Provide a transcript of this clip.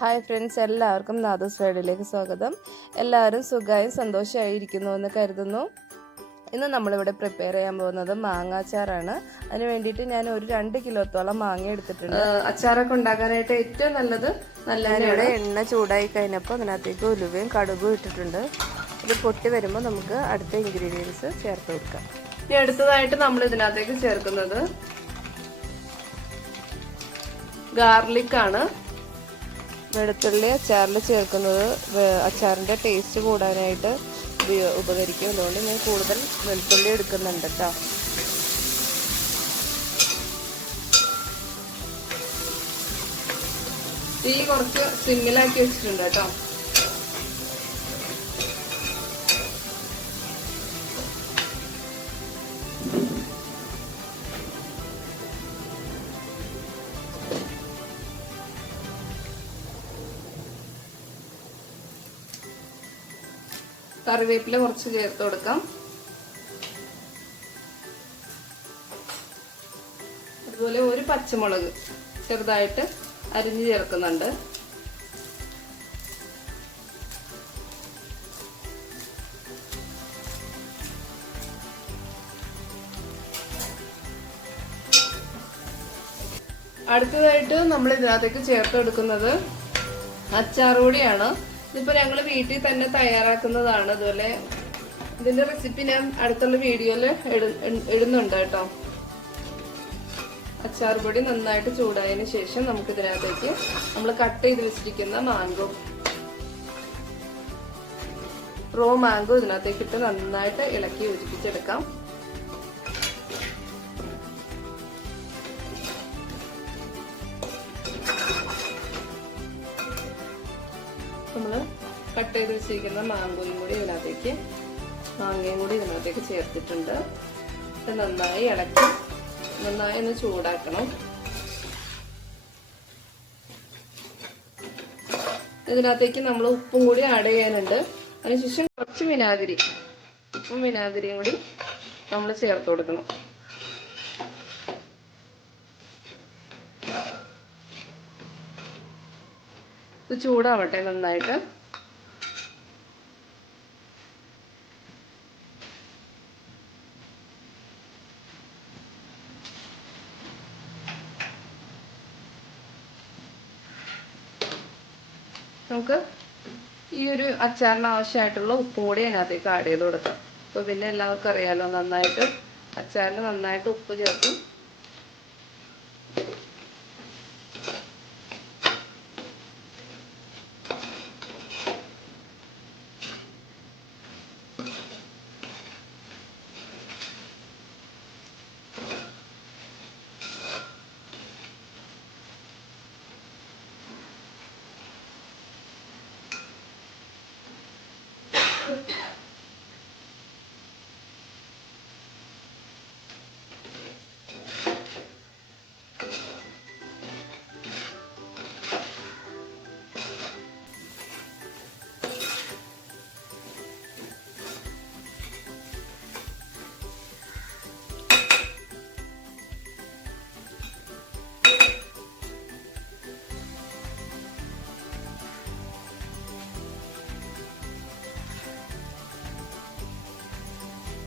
Hi friends, എല്ലാവർക്കും നാദൂസ് വേൾഡിലേക്ക് സ്വാഗതം. എല്ലാവരും സുഖമായും സന്തോഷമായിരിക്കുന്നു എന്ന് കരുതുന്നു. ഇന്ന് നമ്മളിവിടെ പ്രിപ്പയർ ചെയ്യാൻ പോകുന്നത് മാങ്ങാച്ചാറാണ്. അതിന് വേണ്ടിയിട്ട് ഞാൻ ഒരു 2 കിലോത്തോളം മാങ്ങ എടുത്തിട്ടുണ്ട്. അച്ചാറൊക്കെ ഉണ്ടാക്കാനായിട്ട് ഏറ്റവും നല്ലത് ഞാനിവിടെ എണ്ണ ചൂടായി കഴിഞ്ഞപ്പോൾ അതിനകത്തേക്ക് ഉലുവയും കടുകും ഇട്ടിട്ടുണ്ട്. ഇത് പൊട്ടി വരുമ്പോൾ നമുക്ക് അടുത്ത ഇൻഗ്രീഡിയൻസ് ചേർത്ത് കൊടുക്കാം. ഇനി അടുത്തതായിട്ട് നമ്മൾ ഇതിനകത്തേക്ക് ചേർക്കുന്നത് ഗാർലിക്കാണ്. വെളുത്തുള്ളി അച്ചാറിൽ ചേർക്കുന്നത് അച്ചാറിൻ്റെ ടേസ്റ്റ് കൂടാനായിട്ട് ഉപകരിക്കും. അതുകൊണ്ട് ഞാൻ കൂടുതൽ വെളുത്തുള്ളി എടുക്കുന്നുണ്ട് കേട്ടോ. തീ കുറച്ച് സിമ്മിലാക്കി വെച്ചിട്ടുണ്ട് കേട്ടോ. കറിവേപ്പില കുറച്ച് ചേർത്ത് കൊടുക്കാം. അതുപോലെ ഒരു പച്ചമുളക് ചെറുതായിട്ട് അരിഞ്ഞു ചേർക്കുന്നുണ്ട്. അടുത്തതായിട്ട് നമ്മൾ ഇതിനകത്തേക്ക് ചേർത്ത് കൊടുക്കുന്നത് അച്ചാറുപൊടിയാണ്. ഇതിപ്പോൾ ഞങ്ങൾ വീട്ടിൽ തന്നെ തയ്യാറാക്കുന്നതാണ്. അതുപോലെ ഇതിന്റെ റെസിപ്പി ഞാൻ അടുത്തുള്ള വീഡിയോയിൽ ഇടുന്നുണ്ട് കേട്ടോ. അച്ചാർ പൊടി നന്നായിട്ട് ചൂടായതിനു ശേഷം നമുക്ക് ഇതിനകത്തേക്ക് നമ്മൾ കട്ട് ചെയ്ത് വെച്ചിരിക്കുന്ന റോ മാംഗോ ഇതിനകത്തേക്ക് ഇട്ട് നന്നായിട്ട് ഇളക്കി യോജിപ്പിച്ചെടുക്കാം. നമ്മൾ കട്ട് ചെയ്ത് വെച്ചിരിക്കുന്ന മാങ്ങയും കൂടി ഇതിനകത്തേക്ക് ചേർത്തിട്ടുണ്ട്. ഇത് നന്നായി ഇളക്കി നന്നായി ഒന്ന് ചൂടാക്കണം. ഇതിനകത്തേക്ക് നമ്മൾ ഉപ്പും കൂടി ആഡ് ചെയ്യാനുണ്ട്. അതിനുശേഷം കുറച്ച് ഉപ്പും വിനാഗിരിയും കൂടി നമ്മൾ ചേർത്ത് കൊടുക്കണം. ഇത് ചൂടാവട്ടെ നന്നായിട്ട്. നമുക്ക് ഈ ഒരു അച്ചാറിന് ആവശ്യമായിട്ടുള്ള ഉപ്പും കൂടി അതിനകത്തേക്ക് ആഡ് ചെയ്ത് കൊടുക്കാം. അപ്പോൾ പിന്നെ എല്ലാവർക്കും അറിയാലോ, അച്ചാറിന് നന്നായിട്ട് ഉപ്പ് ചേർത്ത്